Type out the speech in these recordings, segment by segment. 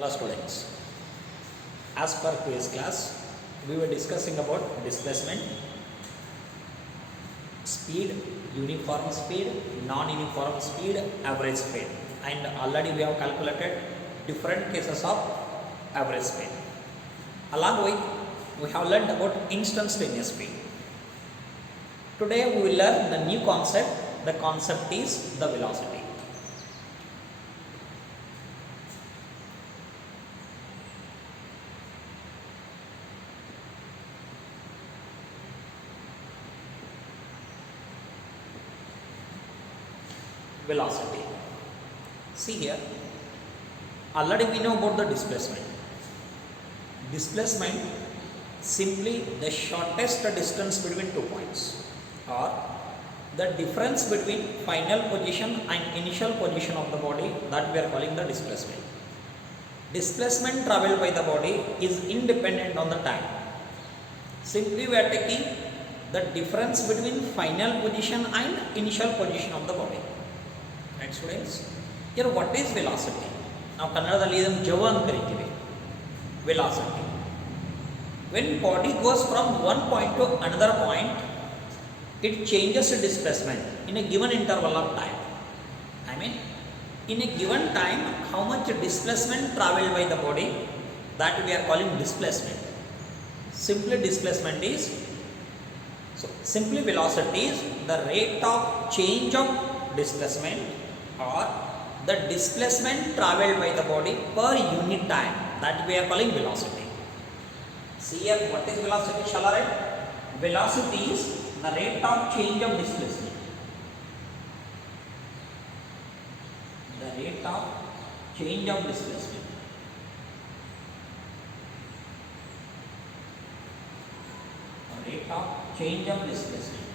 Hello students, as per quiz class we were discussing about displacement, speed, uniform speed, non-uniform speed, average speed, and already we have calculated different cases of average speed. Along with we have learned about instantaneous speed. Today we will learn the new concept. The concept is the velocity. Velocity. See here, already we know about the displacement. Displacement simply the shortest distance between 2 points, or the difference between final position and initial position of the body, that we are calling the displacement. Displacement travelled by the body is independent on the time. Simply we are taking the difference between final position and initial position of the body. Right students, here what is velocity? Now ಕನ್ನಡದಲ್ಲಿ ಇದನ್ನು ಜವ ಅಂತ ಕರಿತೀವಿ. Velocity, when body goes from one point to another point, it changes the displacement in a given interval of time. I mean, in a given time, how much displacement travelled by the body, that we are calling displacement. Simply displacement is, so simply velocity is the rate of change of displacement or the displacement travelled by the body per unit time, that we are calling velocity. See here, what is velocity? Shall I write? Velocity is the rate of change of displacement. The rate of change of displacement. The rate of change of displacement.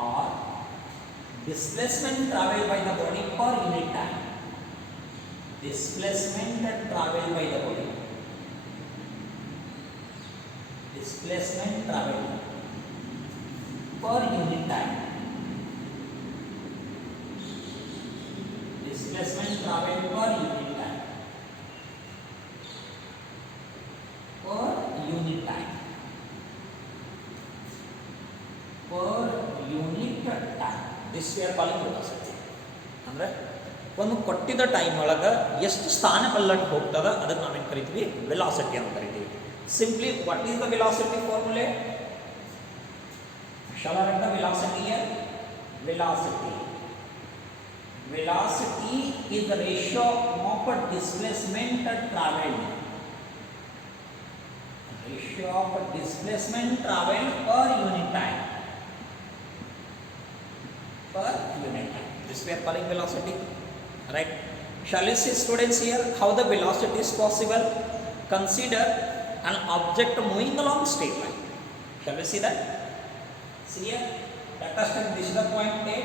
Or displacement travelled by the body per unit time. Displacement travelled by the body. Displacement travelled per unit time. Displacement travelled per unit time. Per unit time. Per unit time. This we are calling velocity. ಅಂದರೆ ಒಂದು ಕೊಟ್ಟಿದ್ದ time ಒಳಗೆ ಎಷ್ಟು ಸ್ಥಾನಕಲ್ಲಟ್ಟು ಹೋಗ್ತದೆ ಅದಕ್ಕೆ ನಾವೇನು ಕರಿತೀವಿ, velocity ಅಂತ ಕರಿತೀವಿ. Simply what is the velocity ಫಾರ್ಮುಲೆ? Shall I right the velocity here? Velocity, velocity is the ratio of displacement traveled. Ratio of displacement traveled per unit time. Per unit time. This we are calling velocity. Right? Shall we see students here how the velocity is possible? Consider an object moving along straight line. Shall we see that? See here, let us take this is the point A.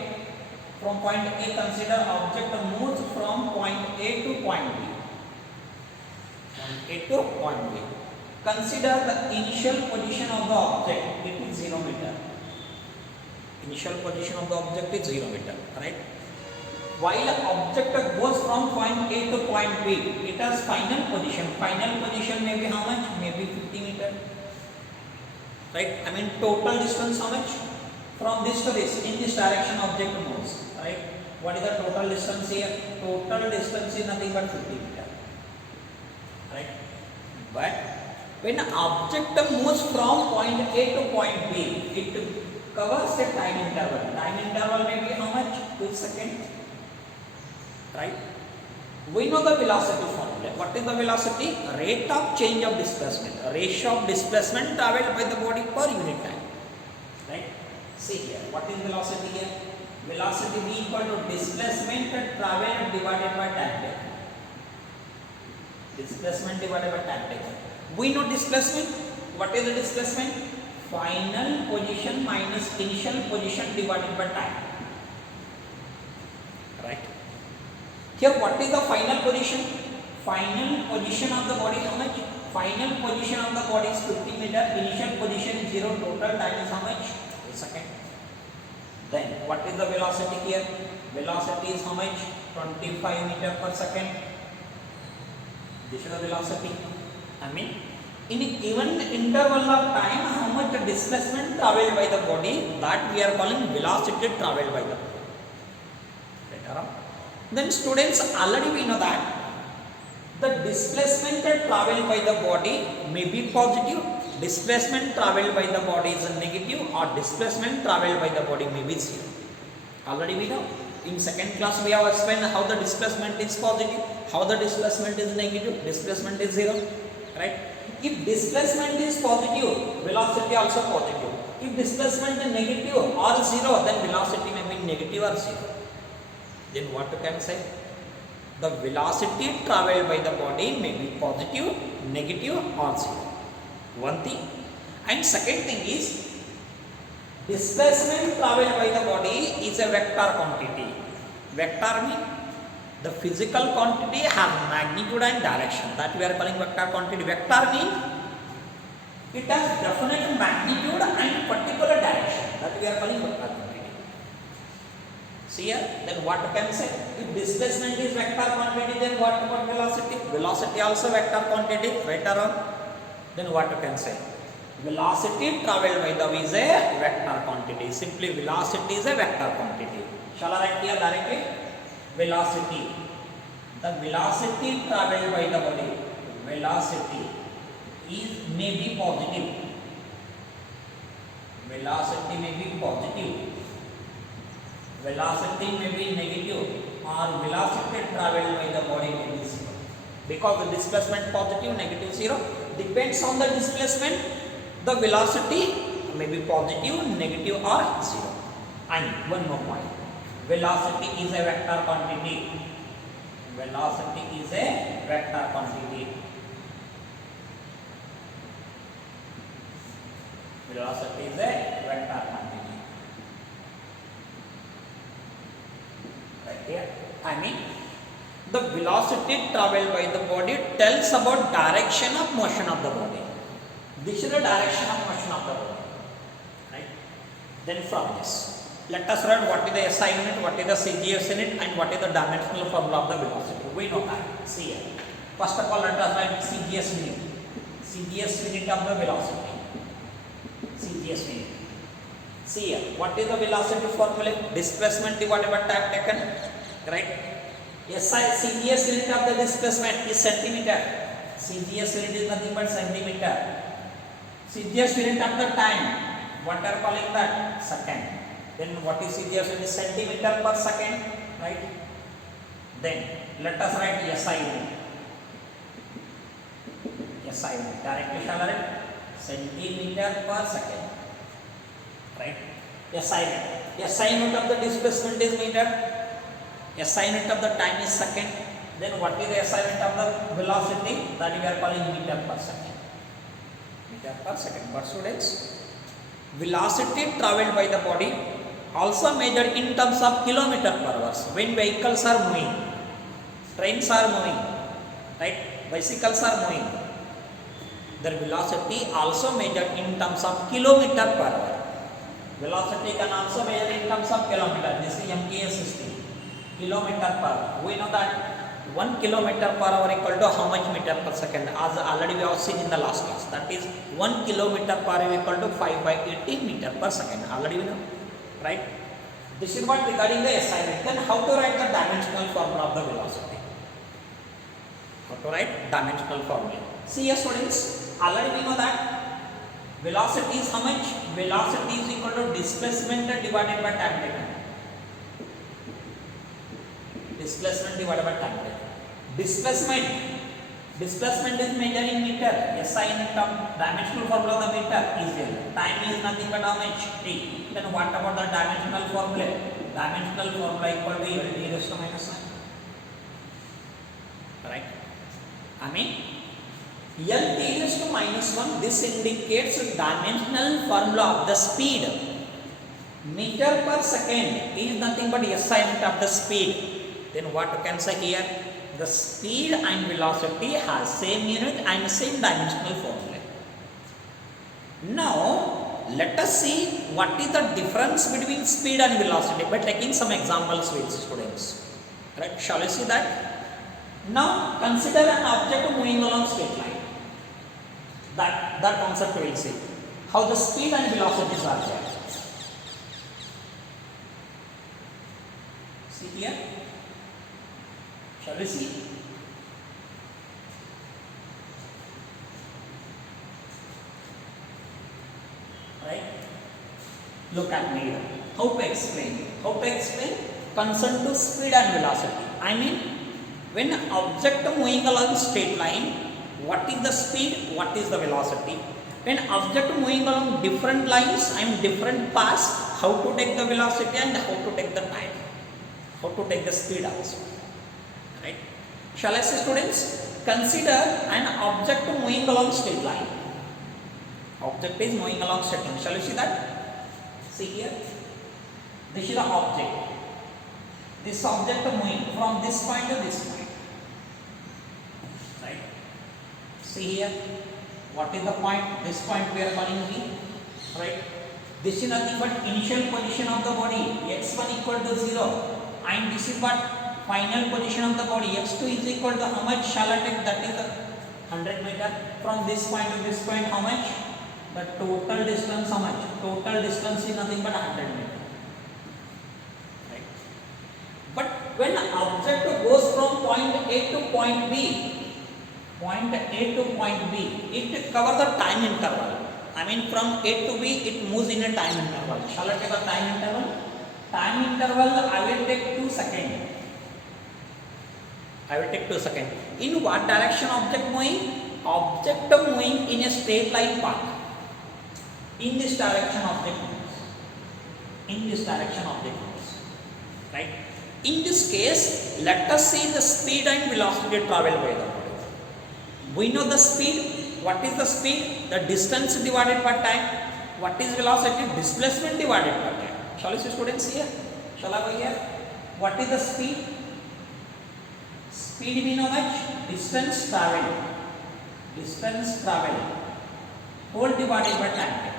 From point A, consider object moves from point A to point B. From A to point B. Consider the initial position of the object. It is 0 meter. Initial position of the object is 0 meter. Right? While object goes from point A to point B, it has final position. Final position may be how much? Maybe 50 meter. Right? I mean total distance how much? From this to this, in this direction object moves. Right? What is the total distance here? Total distance is nothing but 50 meter. Right? But when object moves from point A to point B, it covers a time interval. Time interval may be how much? 2 seconds. Right? We know the velocity formula. What is the velocity? Rate of change of displacement. A ratio of displacement travelled by the body per unit time. Right? See here. What is velocity here? Velocity is equal to displacement travelled divided by time taken. Displacement divided by time taken. We know displacement. What is the displacement? Final position minus initial position divided by time. Right? Here what is the final position? Final position of the body how much? Final position of the body is 50 meter. Initial position is 0. Total time is how much? 1 second. Then what is the velocity here? Velocity is how much? 25 meter per second. This is the velocity. I mean, in a given interval of time, how much displacement traveled by the body, that we are calling velocity traveled by the body. Later on. Then students, already we know that the displacement traveled by the body may be positive, displacement traveled by the body is negative, or displacement traveled by the body may be zero. Already we know. In second class we have explained how the displacement is positive, how the displacement is negative, displacement is zero, right? If displacement is positive, velocity also positive. If displacement is negative or zero, then velocity may be negative or zero. Then what you can say? The velocity traveled by the body may be positive, negative or zero. One thing. And second thing is, displacement traveled by the body is a vector quantity. Vector means the physical quantity has magnitude and direction. That we are calling vector quantity. Vector means it has definite magnitude and particular direction. That we are calling vector quantity. See here, then what can say? If displacement is vector quantity, then what about velocity? Velocity also vector quantity, right or wrong? Then what you can say? Velocity traveled by the is a vector quantity. Simply velocity is a vector quantity. Shall I write here directly? Velocity. The velocity traveled by the body, velocity is may be positive. Velocity may be positive. Velocity may be negative, or velocity traveled by the body may be zero. Because the displacement positive, negative, zero, depends on the displacement. The velocity may be positive, negative or zero. And one more point. Velocity is a vector quantity. Velocity is a vector quantity. Velocity is a vector quantity. Right here. I mean, the velocity traveled by the body tells about direction of motion of the body. This is the direction of motion of the body, right? Then from this, let us learn what is the SI unit, what is the CGS unit, and what is the dimensional formula of the velocity. We know that. See here. First of all, let us write CGS unit. CGS unit of the velocity. CGS unit. See here. What is the velocity formula? Displacement divided by time taken, right? CGS unit of the displacement is centimeter. CGS unit is nothing but centimeter. CGS unit of the time, what are calling that? Second. Then what is CGS unit? Centimeter per second, right? Then let us write SI unit. SI unit. Directly shall I write? Centimeter per second, right? SI unit. SI unit of the displacement is meter. SI unit of the time is second. Then what is the SI unit of the velocity? That we are calling meter per second. Meter per second. But students, velocity traveled by the body also measured in terms of kilometer per hour. When vehicles are moving, trains are moving, right? Bicycles are moving, their velocity also measured in terms of kilometer per hour. Velocity can also measure in terms of kilometer. This is MKS system. Kilometer per hour. We know that 1 kilometer per hour equal to how much meter per second? As already we have seen in the last class. That is 1 kilometer per hour equal to 5/18 meter per second. Already we know, right? This is what regarding the SI unit. Then how to write the dimensional formula of the velocity? How to write dimensional formula? See here students, already we know that velocity is how much? Velocity is equal to displacement divided by time taken. Displacement divided by time taken. Displacement is measured in meter. SI unit of dimensional formula of the meter is there. Time is nothing but how much? T. Then what about the dimensional formula? Dimensional formula equal to L T raised to minus 1. Right? I mean, L T raised to minus 1. This indicates dimensional formula of the speed. Meter per second is nothing but SI unit of the speed. Then what you can say here? The speed and velocity has same unit and same dimensional formula. Now let us see what is the difference between speed and velocity by taking some examples with students. Right? Shall we see that? Now consider an object moving along straight line. That concept we will see. How the speed and velocities are there. See here. Shall we see? Right? Look at me here. How to explain? How to explain? Concern to speed and velocity. I mean, when an object moving along straight line, what is the speed? What is the velocity? When object moving along different lines and different paths, how to take the velocity and how to take the time? How to take the speed also? Right? Shall I say, students? Consider an object moving along straight line. Object is moving along straight line. Shall we see that? See here. This is the object. This object moving from this point to this point. Right? See here. What is the point? This point we are calling V. Right? This is nothing but initial position of the body. x1 equal to 0. And this is what final position of the body. x2 is equal to how much shall I take? That is 100 meter. From this point to this point, how much? The total distance, how much? Total distance is nothing but 100 meter. Right? But when an object goes from point A to point B, it covers the time interval. I mean, from A to B, it moves in a time interval. Shall I take a time interval? Time interval, I will take 2 seconds. I will take 2 seconds. In what direction object moving? Object moving in a straight line path. In this direction object moves. In this direction object moves. Right? In this case, let us see the speed and velocity traveled by the body. We know the speed. What is the speed? The distance divided by time. What is velocity? Displacement divided by time. Shall we see, students, here? Shall I go here? What is the speed? Speed means how much? Distance traveled. Distance traveled. Whole divided by time.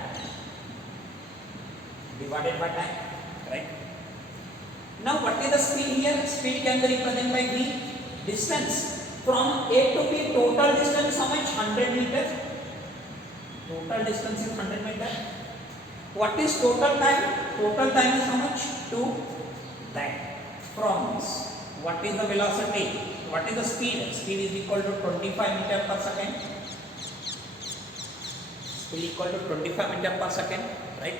Divided by time. Right? Now what is the speed here? Speed can be represented by V. Distance. From A to B, total distance how much? 100 meters. Total distance is 100 meters. What is total time? Total time is how much? 2. That. From this. What is the velocity? What is the speed? Speed is equal to 25 meters per second. Speed equal to 25 meters per second. Right?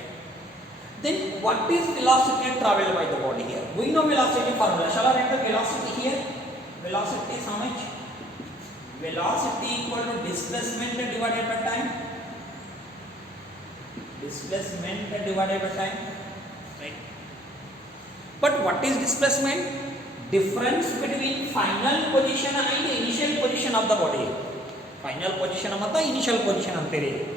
Then what is velocity traveled by the body here? We know velocity formula. Shall I write the velocity here? Velocity is how much? Velocity equal to displacement divided by time. Displacement divided by time. Right? But what is displacement? Difference between final position and initial position of the body. Final position and initial position antere.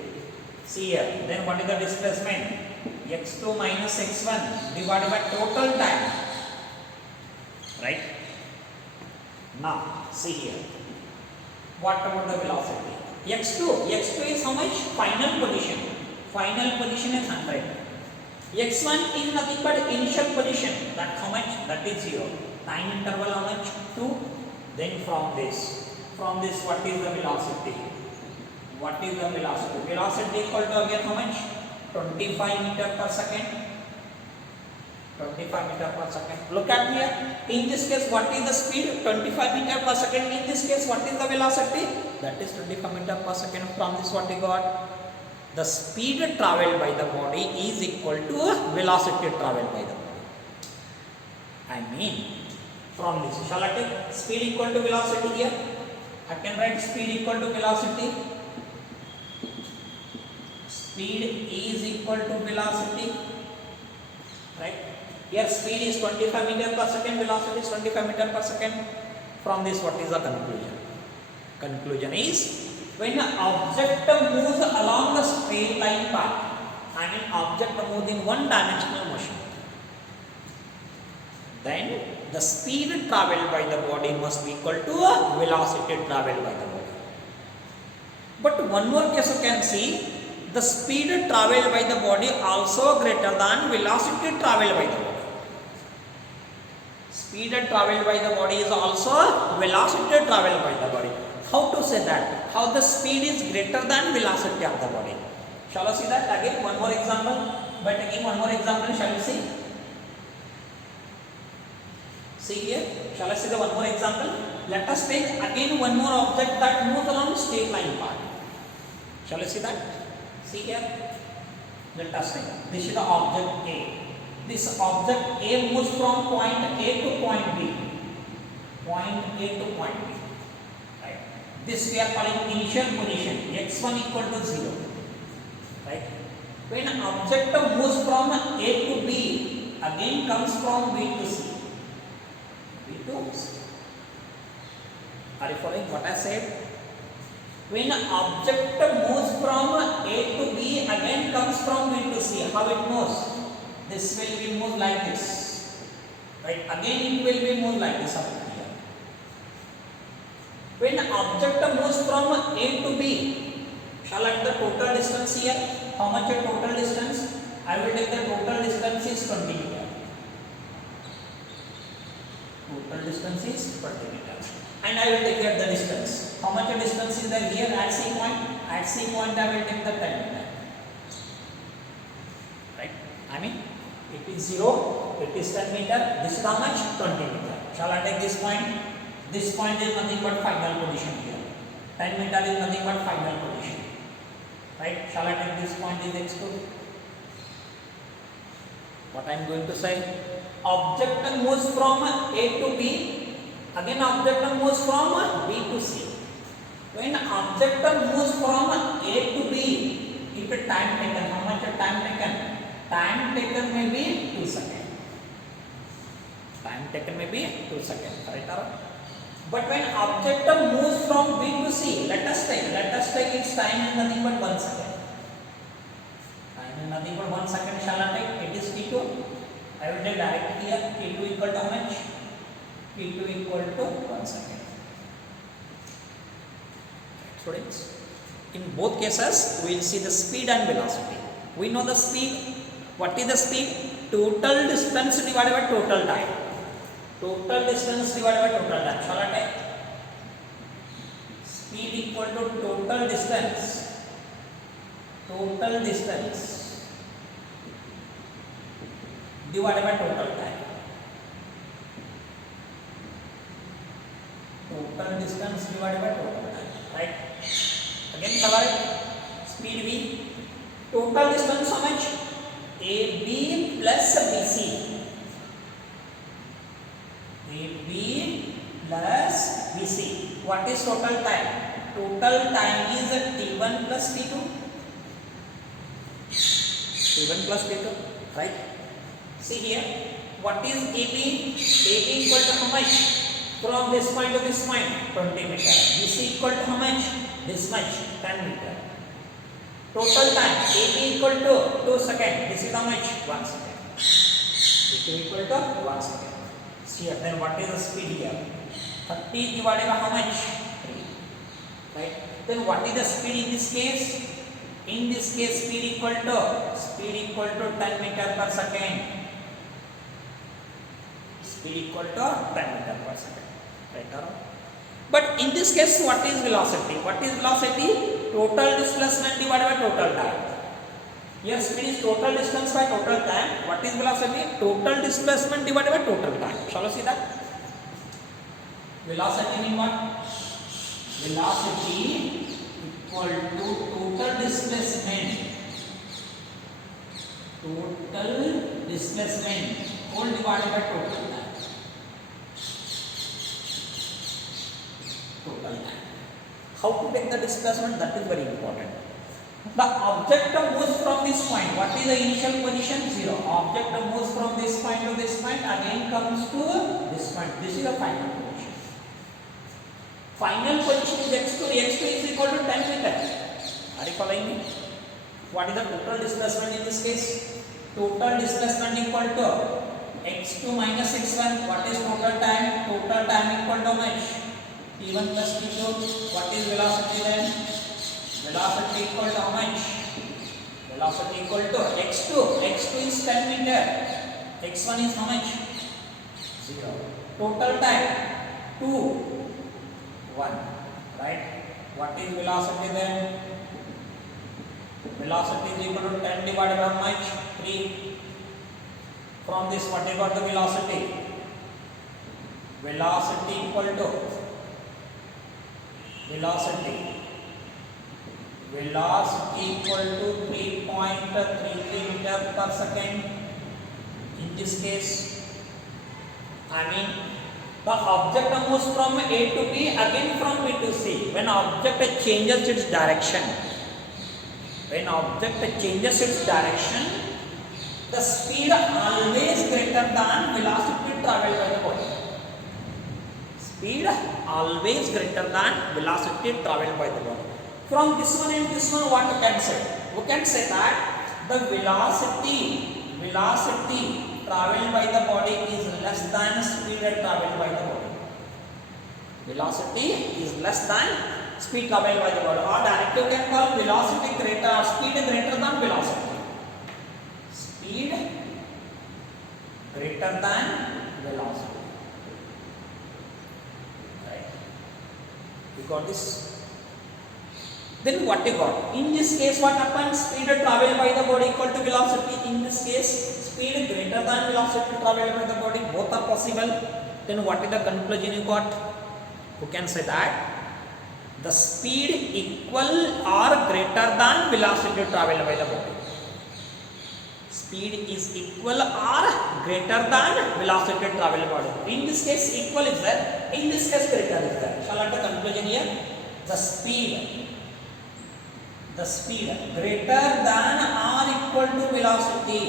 See here. Then what is the displacement? x2 minus x1 divided by total time. Right? Now, see here. What about the velocity? x2 is how much? Final position. Final position is 100. x1 is nothing but initial position. That how much? That is 0. Time interval how much? 2. Then from this what is the velocity? What is the velocity? Velocity equal to again how much? 25 meter per second. 25 meter per second. Look at here. In this case, what is the speed? 25 meter per second. In this case, what is the velocity? That is 25 meter per second. From this, what we got? The speed traveled by the body is equal to velocity traveled by the body. I mean, from this, shall I take speed equal to velocity here? I can write speed equal to velocity. Speed is equal to velocity. Right? Here speed is 25 meter per second, velocity is 25 meter per second. From this, what is the conclusion? Conclusion is, when an object moves along the straight line path, I mean object moves in one dimensional motion, then the speed traveled by the body must be equal to a velocity traveled by the body. But one more case you can see, the speed traveled by the body also greater than velocity traveled by the body. Speed traveled by the body is also velocity traveled by the body. How to say that? How the speed is greater than velocity of the body? Shall I see that again? One more example. By taking one more example, shall we see? See here. Shall I see the one more example? Let us take again one more object that moves along straight line path. Shall we see that? See here. Let us take. This is the object A. This object A moves from point A to point B. Point A to point B. Right. This we are calling initial position. X1 equal to 0. Right. When object moves from A to B, again comes from B to C. B to C. Are you following what I said? When object moves from A to B, again comes from B to C. How it moves? This will be moved like this. Right? Again it will be moved like this up here. When object moves from A to B, shall I take the total distance here? How much is total distance? I will take the total distance is 20 meter. Total distance is 20 meter. And I will take here the distance. How much distance is there here at C point? At C point I will take the 10 meter. Right? I mean, it is 0, it is 10 meter. This is how much? 20 meter. Shall I take this point? This point is nothing but final position here. 10 meter is nothing but final position. Right? Shall I take this point is x2? What I am going to say? Object moves from A to B. Again object moves from B to C. When object moves from A to B, if a time taken, how much time taken? Time taken may be 2 seconds. Time taken may be 2 seconds. Right? But when object moves from B to C, let us take its time is nothing but 1 second. Time is nothing but 1 second. Shall I take? It is T2. I will take directly here. T2 equal to how much? T2 equal to 1 second. Students, in both cases, we will see the speed and velocity. We know the speed. What is the speed? Total distance divided by total time. Total distance divided by total time. Shall I take? Speed equal to total distance. Total distance divided by total time. Total distance divided by total time. Right? Again, cover it. Speed V. Total distance how much? AB plus BC. AB plus BC. What is total time? Total time is T1 plus T2. T1 plus T2. Right? See here. What is AB? AB equal to how much? From this point to this point, 20 meter. BC equal to how much? This much, 10 meter. Total time, AB equal to 2 seconds. This is how much? 1 second. AB equal to 1 second. See here, then what is the speed here? 30 divided by how much? 3. Right? Then what is the speed in this case? In this case, speed equal to 10 meter per second. Speed equal to 10 meter per second. Right? But in this case, what is velocity? What is velocity? Total displacement divided by total time. Here speed is total distance by total time. What is velocity? Total displacement divided by total time. Shall we see that? Velocity means what? Velocity equal to total displacement. Total displacement whole divided by total time. Total time. How to take the displacement? That is very important. The object moves from this point. What is the initial position? 0. Object moves from this point to this point, again comes to this point. This is the final position. Final position is x2. x2 is equal to 10 meter. Are you following me? What is the total displacement in this case? Total displacement equal to x2 minus x1. What is total time? Total time equal to how much? T1 plus T2. What is velocity then? Velocity equal to how much? velocity equal to x2. X2 is 10 meter. X1 is how much? 0. Total time 2, 1. Right? What is velocity then? Velocity is equal to 10 divided by how much? 3. From this, what is the velocity? Velocity equal to velocity equal to 3.33 meter per second. In this case, I mean the object moves from A to B, again from B to C. When object changes its direction, the speed always greater than velocity traveled by the body. Speed always greater than velocity traveled by the body. From this one and this one, what we can say? We can say that the velocity traveled by the body is less than speed traveled by the body. Velocity is less than speed traveled by the body. Or directly we can call velocity greater or speed greater than velocity. Speed greater than velocity. Right? You got this? Then what you got? In this case, what happens? Speed traveled by the body equal to velocity. In this case, speed greater than velocity traveled by the body. Both are possible. Then what is the conclusion you got? You can say that the speed equal or greater than velocity traveled by the body. Speed is equal or greater than velocity traveled by the body. In this case, equal is there. In this case, greater is there. Shall I the conclusion here? The speed greater than or equal to velocity.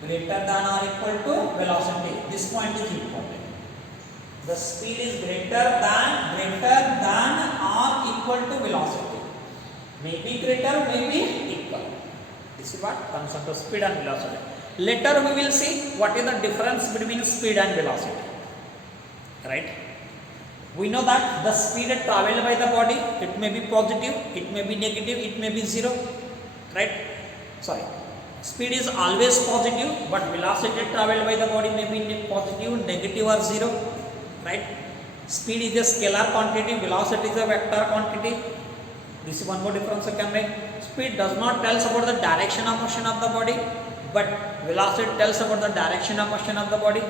Greater than or equal to velocity. This point is important. The speed is greater than or equal to velocity. Maybe greater, maybe equal. This is what comes under speed and velocity. Later we will see what is the difference between speed and velocity. Right? We know that the speed traveled by the body, it may be positive, it may be negative, it may be 0. Right? Sorry. Speed is always positive, but velocity traveled by the body may be positive, negative or 0. Right? Speed is a scalar quantity, velocity is a vector quantity. This is one more difference I can make. Speed does not tell us about the direction of motion of the body, but velocity tells about the direction of motion of the body.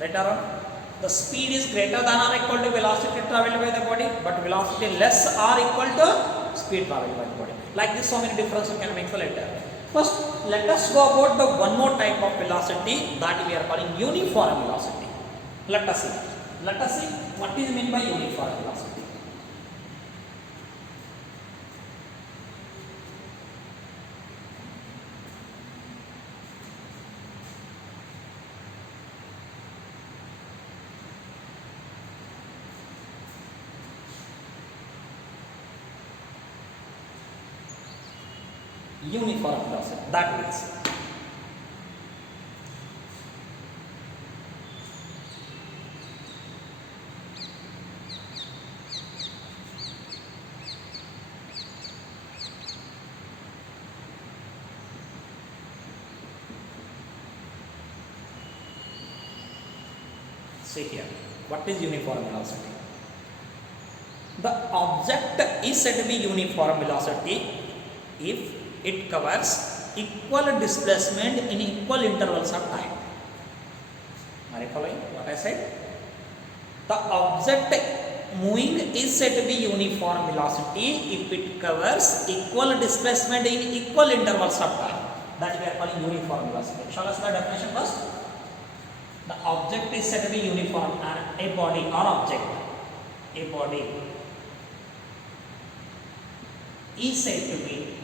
Right or wrong? The speed is greater than or equal to velocity traveled by the body, but velocity less or equal to speed traveled by the body. Like this, so many differences we can make later. First, let us go about the one more type of velocity that we are calling uniform velocity. Let us see what is meant by uniform velocity. Uniform velocity, that means see here, what is uniform velocity? The object is said to be uniform velocity if it covers equal displacement in equal intervals of time. Are you following what I said? The object moving is said to be uniform velocity if it covers equal displacement in equal intervals of time. That we are calling uniform velocity. Shall I see the definition first? The object is said to be uniform, and a body or object, a body is said to be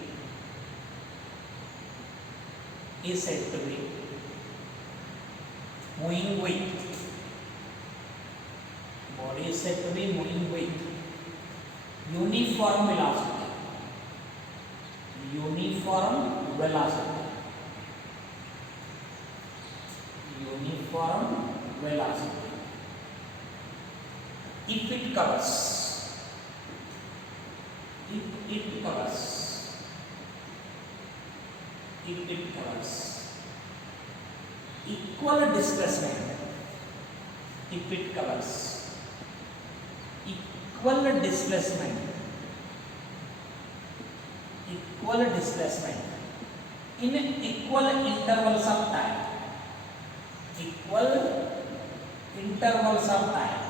moving with, body is said to be moving with uniform velocity. Uniform velocity. Uniform velocity. If it covers it covers equal displacement, if it covers equal displacement in equal intervals of time, equal intervals of time,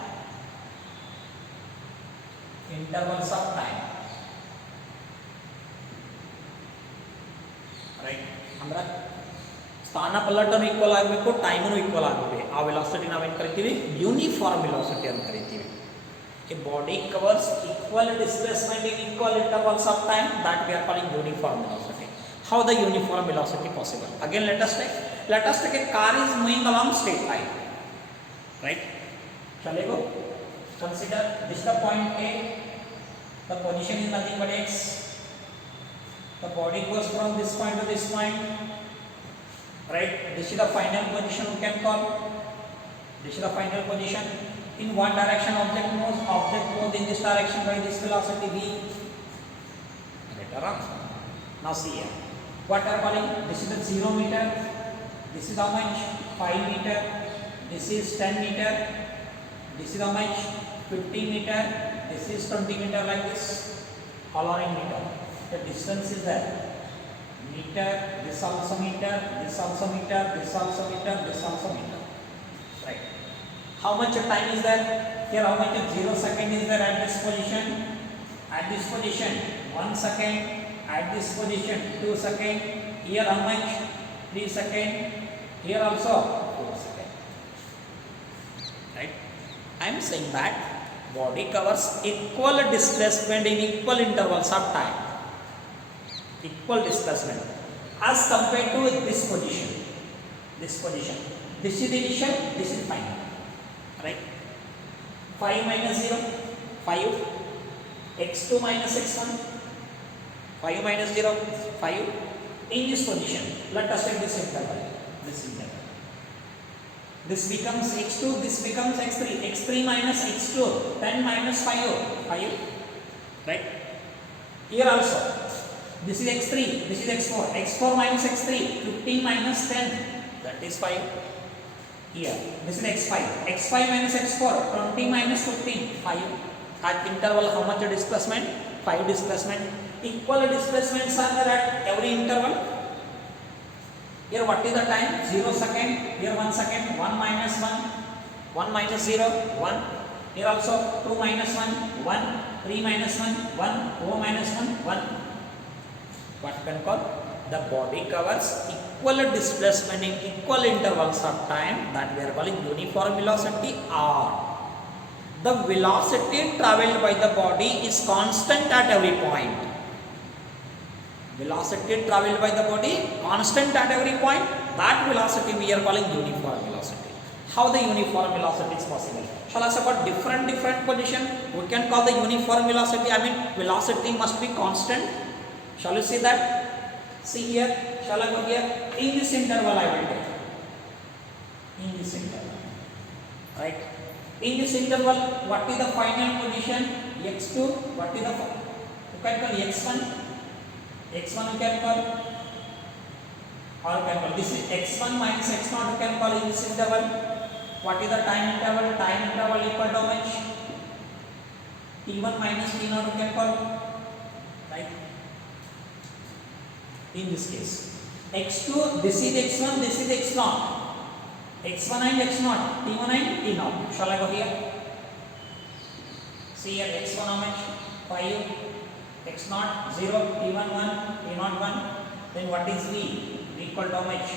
right? ಅಂದ್ರೆ ಸ್ಥಾನ ಪಲ್ಲಟನು equal ಆಗಬೇಕು, ಟೈಮನು equal ಆಗಬೇಕು. ಆ velocity ನಾವೇನು ಕರಿತೀವಿ? Uniform velocity ಅಂತ ಕರಿತೀವಿ. A body covers equal displacement in equal intervals of time, that we are calling uniform velocity. How the uniform velocity possible? Again, let us take a car is moving along straight line, right? Shall I go? Consider this the point A, the position is nothing but x. The body goes from this point to this point, right? This is the final position we can call. This is the final position. In what direction object moves? Object moves in this direction by this velocity v. Later on. Now see here. What are calling? This is the 0 meter. This is how much? 5 meter. This is 10 meter. This is how much? 50 meter. This is 20 meter, like this. All are in meter. The distance is there. Meter. This also meter. This also meter. This also meter. This also meter. Right. How much time is there? Here how much of 0 second is there at this position? At this position 1 second. At this position 2 second. Here how much? 3 second. Here also 4 second. Right? I am saying that body covers equal displacement in equal intervals of time. Equal displacement as compared to this position. This position. This is initial. This is final. Right? 5 minus 0, 5. x2 minus x1, 5 minus 0, 5. In this position, let us take this interval. This becomes x2, this becomes x3. x3 minus x2, 10 minus 5, 5. Right? Here also, this is x3, this is x4. x4 minus x3, 15 minus 10, that is 5. Here, this is x5. x5 minus x4, 20 minus 15, 5. At interval, how much displacement? 5 displacement. Equal displacements are there at every interval. Here, what is the time? 0 second. Here, 1 second. 1 minus 1. 1 minus 0, 1. Here also, 2 minus 1, 1. 3 minus 1, 1. 4 minus 1, 1. What can call? The body covers equal displacement in equal intervals of time, that we are calling uniform velocity, or the velocity traveled by the body is constant at every point. Velocity traveled by the body constant at every point, that velocity we are calling uniform velocity. How the uniform velocity is possible? Shall I say about different position? We can call the uniform velocity. I mean velocity must be constant. Shall you see that? See here, shall I go here? In this interval I will take. In this interval. Right? In this interval, what is the final position? x2. What is the, you can call x1. x1 you can call. Or you can call. This is x1 minus x0 you can call in this interval. What is the time interval? Time interval equal to how much? t1 minus t0 you can call. Right? In this case, x2, this is x1, this is x0, x1 and x0, t1 and t0. Shall I go here? See here, x1 how much? 5, x0 0, t1 1, t0 1. Then what is v? V equal to how much?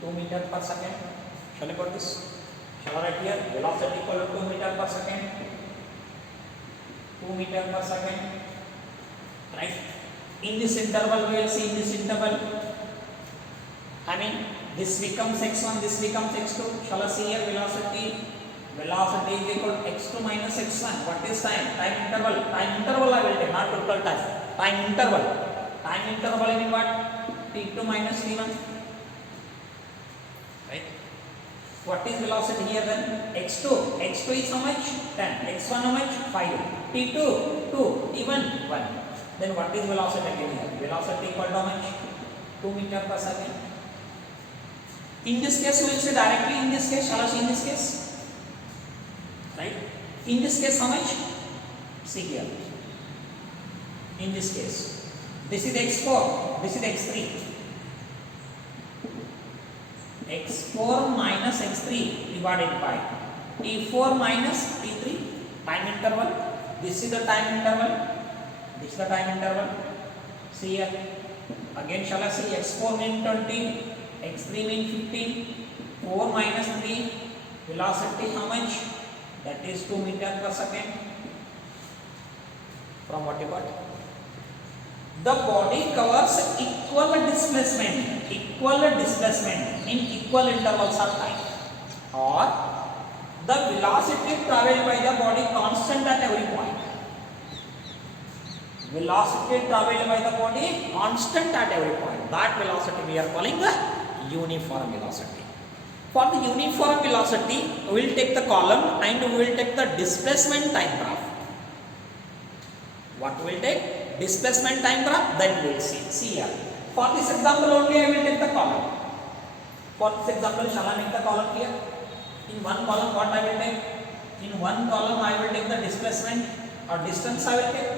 2 meter per second. Shall I put this? Shall I write here? Velocity equal to 2 meter per second. 2 meter per second. Right? In this interval, we will see in this interval. I mean, this becomes x1, this becomes x2. Shall I see here velocity? Velocity is equal to x2 minus x1. What is time? Time interval. Time interval I will take, not total time. Time interval. Time interval in what? t2 minus t1. Right? What is velocity here then? x2. x2 is how much? 10. x1 how much? 5. t2 2. t1 1. Then what is velocity again here? Velocity equal to how much? 2 meter per second. In this case, we will say directly in this case, shall I see in this case? Right? In this case, how much? See here. In this case, this is x4, this is x3. x4 minus x3 divided by t4 minus t3 time interval. This is the time interval. This is the time interval. See here. Again, shall I see x4 mean 20, x3 mean 15, 4 minus 3, velocity how much? That is 2 meter per second. From what you got? The body covers equal displacement in equal intervals of time, or the velocity traveled by the body constant at every point. Velocity traveled by the body constant at every point. That velocity we are calling the uniform velocity. For the uniform velocity, we will take the column and we will take the displacement time graph. What we will take? Displacement time graph, then we will see. See here. For this example only I will take the column. For this example, shall I make the column here? In one column what I will take? In one column I will take the displacement or distance I will take.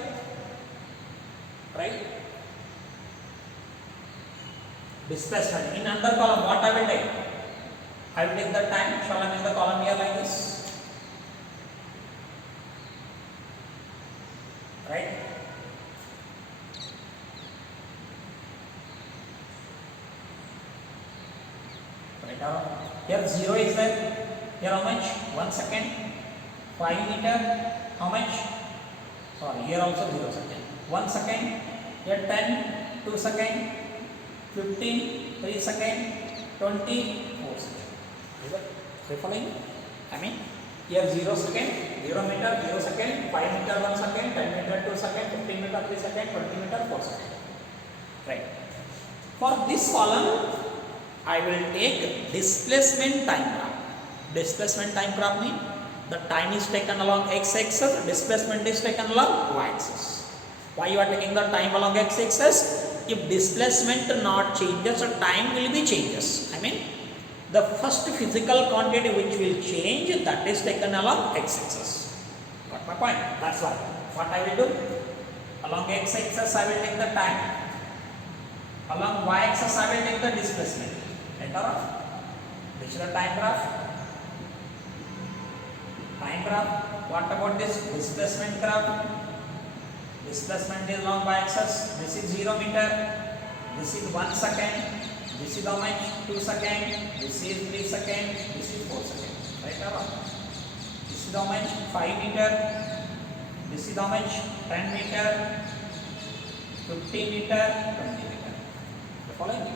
Right? Displacement. In another column what I will take? I will take the time. Shall I make the column here like this? Right? Here 0 is there. Here how much? 1 second. 5 meter. How much? Sorry, here also 0 second. 1 second. Here 10. 2 second. 15. 3 second. 20. 4 second. Are you following? I mean, here 0 second. 0 meter. 0 second. 5 meter. 1 second. 10 meter. 2 second. 15 meter. 3 second. 20 meter. 4 second. Right. For this column, I will take displacement time graph. Displacement time graph means the time is taken along x-axis, displacement is taken along y-axis. Why you are taking the time along x-axis? If displacement not changes, the time will be changes. I mean, the first physical quantity which will change, that is taken along x-axis. Got my point? That's why. What I will do? Along x-axis I will take the time. Along y-axis I will take the displacement. This is the time graph. Time graph. What about this displacement graph? Displacement is along y-axis. This is 0 meter. This is 1 second. This is how much? 2 second. This is 3 second. This is 4 second. Right or wrong? This is how much? 5 meter. This is how much? 10 meter. 50 meter. 20 meter. You following me?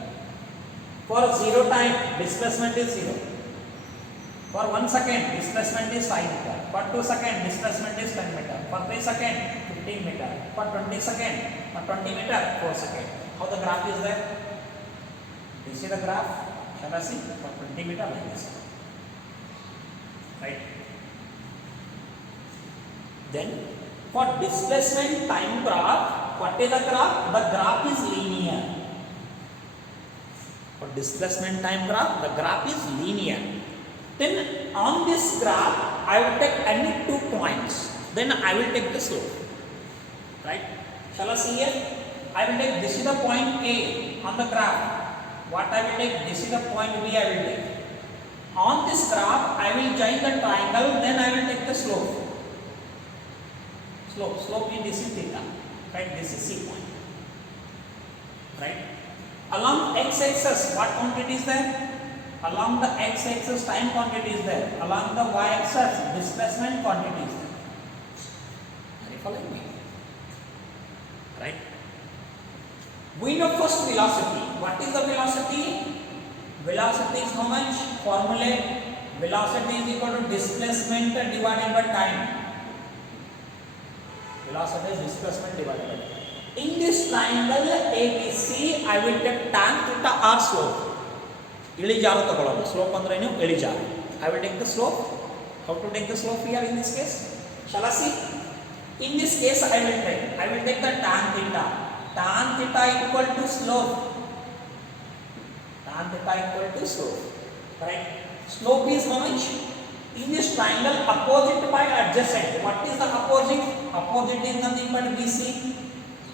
For 0 time, displacement is 0. For 1 second, displacement is 5 meter. For 2 second, displacement is 10 meter. For 3 second, 15 meter. For 20 second, for 20 meter, 4 second. How the graph is there? This is the graph. Shall I see? For 20 meter like this. Right? Then, for displacement time graph, what is the graph? The graph is linear. For displacement time graph, the graph is linear. Then on this graph, I will take any 2 points. Then I will take the slope. Right? Shall I see here? I will take, this is the point A on the graph. What I will take? This is the point B I will take. On this graph, I will join the triangle, then I will take the slope. Slope means this is theta. Right? This is C point. Right? Along x-axis, what quantity is there? Along the x-axis, time quantity is there. Along the y-axis, displacement quantity is there. Are you following me? Right? We know first velocity. What is the velocity? Velocity is how much? Formula. Velocity is equal to displacement divided by time. Velocity is displacement divided by time. In this triangle ABC, I will take tan theta or slope. ಇಳಿಜಾರು ತಗೊಳ್ಳೋದು. Slope ಅಂದ್ರೆ ಏನು? ಇಳಿಜಾರು. I will take the slope. How to take the slope here in this case? Shall I see? In this case, I will take the tan theta. Tan theta equal to slope. tan theta equal to slope. Right? Slope is how much? In this triangle, opposite by adjacent. What is the opposite? Opposite is nothing but BC.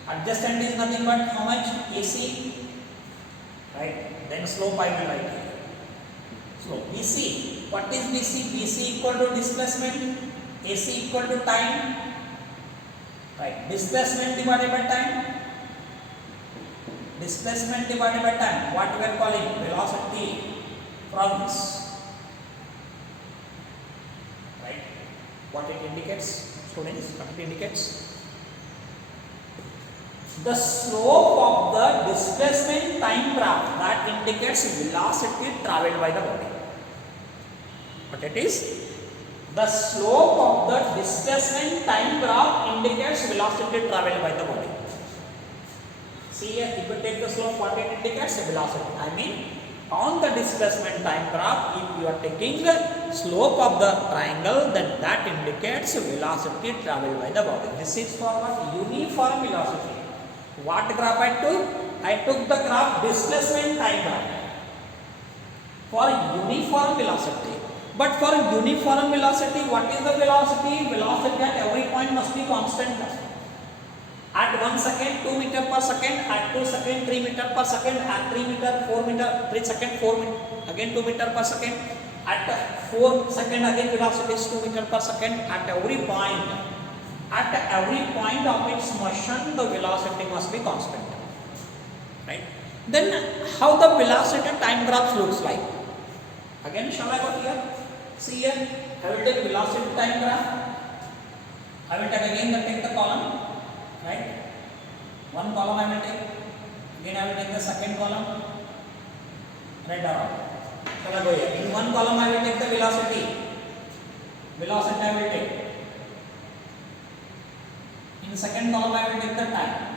Adjacent is nothing but how much? AC. Right? Then slope I will write here. So BC. What is BC? BC equal to displacement. AC equal to time. Right? Displacement divided by time. Displacement divided by time. What we are calling velocity from this. Right? What it indicates, students? What it indicates? The slope of the displacement time graph that indicates velocity traveled by the body. What it is? The slope of the displacement time graph indicates velocity traveled by the body. See here, if you take the slope, what it indicates? Velocity. I mean, on the displacement time graph, if you are taking the slope of the triangle, then that indicates velocity traveled by the body. This is for what? Uniform velocity. What graph I took? I took the graph displacement time graph for uniform velocity. But for uniform velocity, what is the velocity? Velocity at every point must be constant. At 1 second, 2 meter per second. At 2 second, 3 meter per second. At 3 meter, 4 meter, 3 second, 4 meter, again 2 meter per second. At 4 second, again velocity is 2 meter per second. At every point of its motion, the velocity must be constant. Right? Then how the velocity time graph looks like? Again, shall I go here? See here, I will take velocity time graph. I will take the column. Right? One column I will take. Again I will take the second column. Right down. Shall I go here? In one column I will take the velocity. Velocity I will take. In second column I will take the time.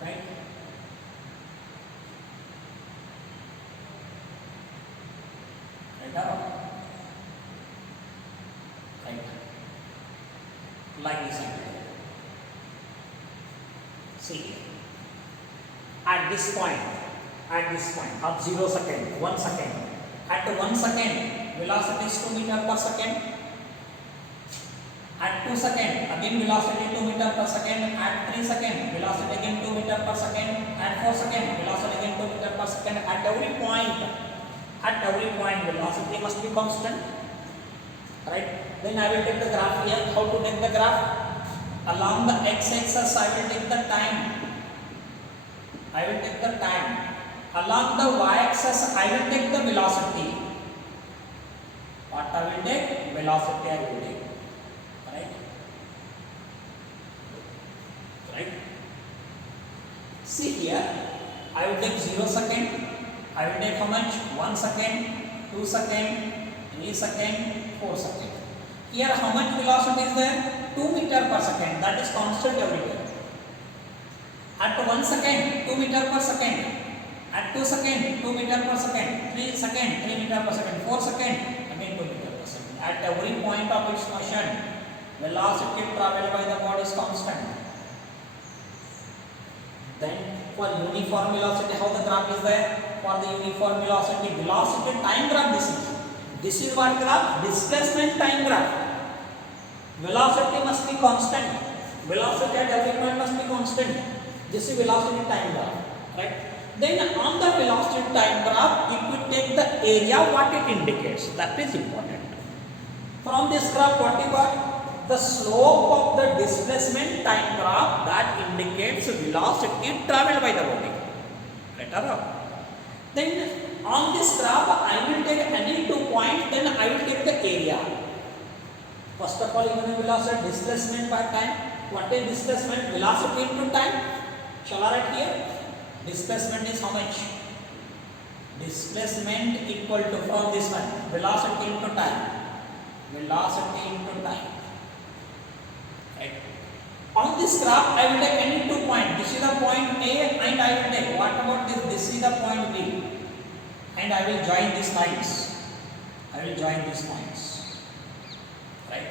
Right? Right down. Right. Like this I will take. See here. At this point of 0 second, 1 second. At 1 second, velocity is 2 meter per second. At 2 second, again velocity 2 meter per second. At 3 second, velocity again 2 meter per second. At 4 second, velocity again 2 meter per second. At every point, velocity must be constant. Right? Then I will take the graph here. How to take the graph? Along the x-axis, I will take the time. Along the y-axis, I will take the velocity. What I will take? Velocity I will take. Right? See here, I will take 0 second. I will take how much? 1 second, 2 second, 3 second, 4 second. Here, how much velocity is there? 2 meter per second. That is constant everywhere. At 1 second, 2 meter per second. At 2 second, 2 meter per second. 3 second, 3 meter per second. 4 second, again 2 meter per second. At every point of its motion, velocity traveled by the body is constant. Then for uniform velocity, how the graph is there? For the uniform velocity time graph this is what graph? Displacement time graph. Velocity must be constant. Velocity at every point must be constant. This is velocity time graph. Right? Then on the velocity time graph, if we take the area, what it indicates, that is important. From this graph, what you got? The slope of the displacement time graph that indicates velocity traveled by the body. Right or wrong? Then on this graph, I will take any 2 points, then I will take the area. First of all, given velocity, displacement by time. What is displacement? Velocity into time. Shall I write here? Displacement is how much? Displacement equal to, from this one, velocity into time. Velocity into time. Right? On this graph, I will take any 2 points. This is the point A and I will take. What about this? This is the point B. And I will join these lines. Right?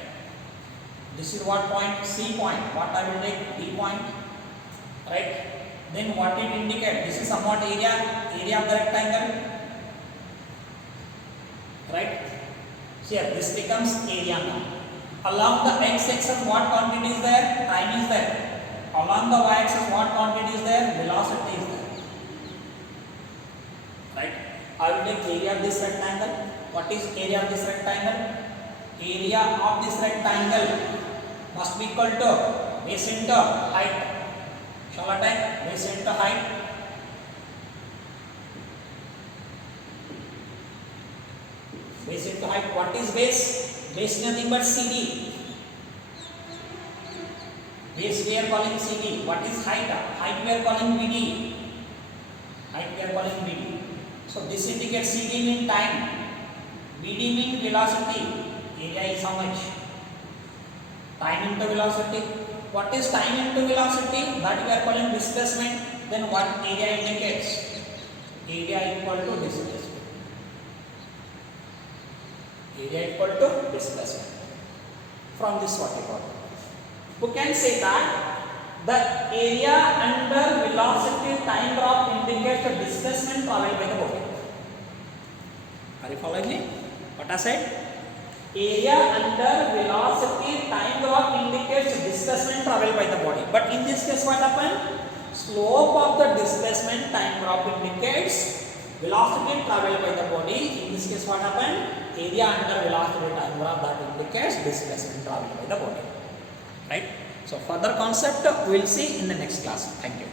This is what point? C point. What I will take? D point. Right? then what it indicate? This is somewhat area of the rectangle, right? So here this becomes area now. Along the x-axis what quantity is there? Time is there. Along the y-axis what quantity is there? Velocity is there, right? I will take area of this rectangle. What is area of this rectangle? Area of this rectangle must be equal to base into height. Shall I take base into height? Base into height. What is base? Base nothing but CD. Base we are calling CD. What is height? Height we are calling BD. Height we are calling BD. So this indicates CD mean time, BD mean velocity. Area is how much? Time into velocity. What is time into velocity? That we are calling displacement. Then what area indicates? Area equal to displacement. Area equal to displacement. From this what we got? We can say that the area under velocity time drop indicates the displacement traveled by the body. Are you following me? What I said? Area under velocity time drop indicates displacement traveled by the body. But in this case what happened? Slope of the displacement time drop indicates velocity traveled by the body. In this case what happened? Area under velocity time drop that indicates displacement traveled by the body. Right? So further concept we will see in the next class. Thank you.